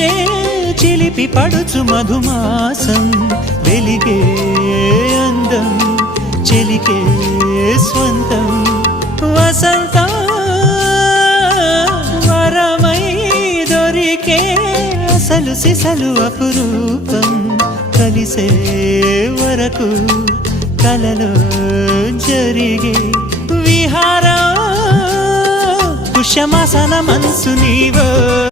వీచే చిలిపి పడుచు మధుమాసం వెలిగే అందం చెలికే స్వంతం వసంతం వరమై దొరికే అసలు సిసలు అపురూపం కలిసే వరకు కలలో జరిగే విహారం కుశమాసన మనసు నీవో